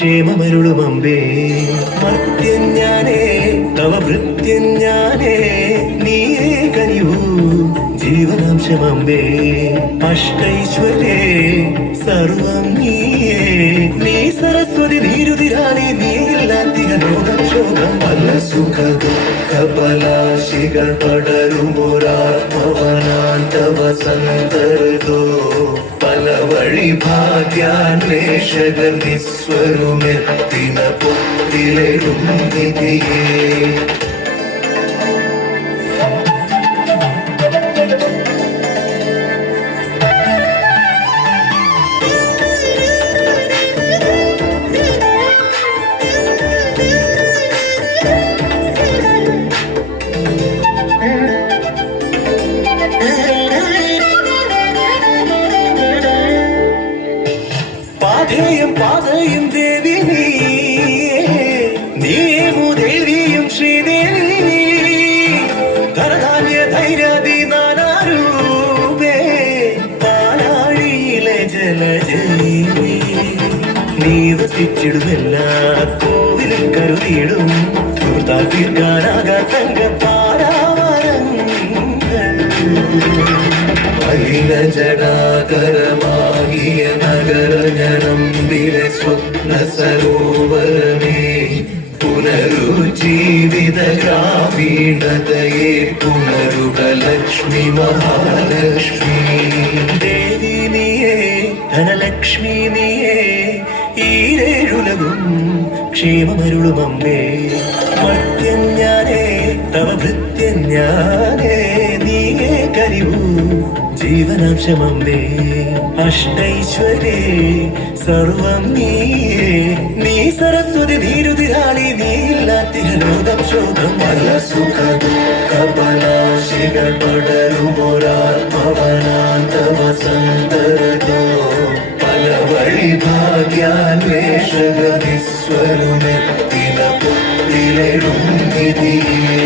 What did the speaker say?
ക്ഷേമമരുളുമമ്പേ മർത്യൻ ഞാനേ തവ ഭൃത്യൻ ഞാനേ നീയേ കനിവൂ ജീവനാംശമമ്പേ അഷ്ടൈശ്വരേ സർവം നീയേ നീ സരസ്വതി നീരുതിരാണി നീയില്ലാത്തിക ലോകം ശോകം പല സുഖ ദുഃഖ പലാശികൾ പടരുമൊരാത്മവനാന്തവ സന്തർദോ പല വഴി ഭാഗ്യാന്വേഷകർ നിസ്വരുമെത്തിന പൊത്തിലെഴും നിധിയേ പാതയും പാതയും ദേവി നീമു ദേവിയും ശ്രീദേവി ധനധാന്യ ധൈര്യാദി നാനാരൂപേ പാലാഴിയിലെ ജലജീവി നീ വസിച്ചിടുമെല്ലാ കോവിലും കരുതിയിടും തീർക്കാനാകാ തങ്കപ്പാരാവരങ്ങൾ അലിന ജടാകരമാകിയ നഗരജനംബിലെ സ്വപ്ന സരോവരമേ പുനരുജ്ജീവിത ഗ്രാമീണതയെ പുനരുക ലക്ഷ്മി മഹാലക്ഷ്മി ദേവി നീയേ ധനലക്ഷ്മി നീയേ ഈരേഴുലകും ക്ഷേമമരുളുമമ്പേ മർത്യൻ ഞാനേ തവ ഭൃത്യൻ ഞാനേ നീയേ കനിവൂ ജീവനാംശമമ്പേ അഷ്ടൈശ്വരേ സർവം നീയേ നീ സരസ്വതി നീരുതിരാളി നീയില്ലാത്തിക ലോകം ശോകം പല സുഖ ദുഃഖ പലാശികൾ പടരുമൊരാത്മവനാന്തവ സന്തർദോ പല വഴി ഭാഗ്യാന്വേഷക നിസ്വരുമെത്തിന പൊത്തിലെഴും നിധിയേ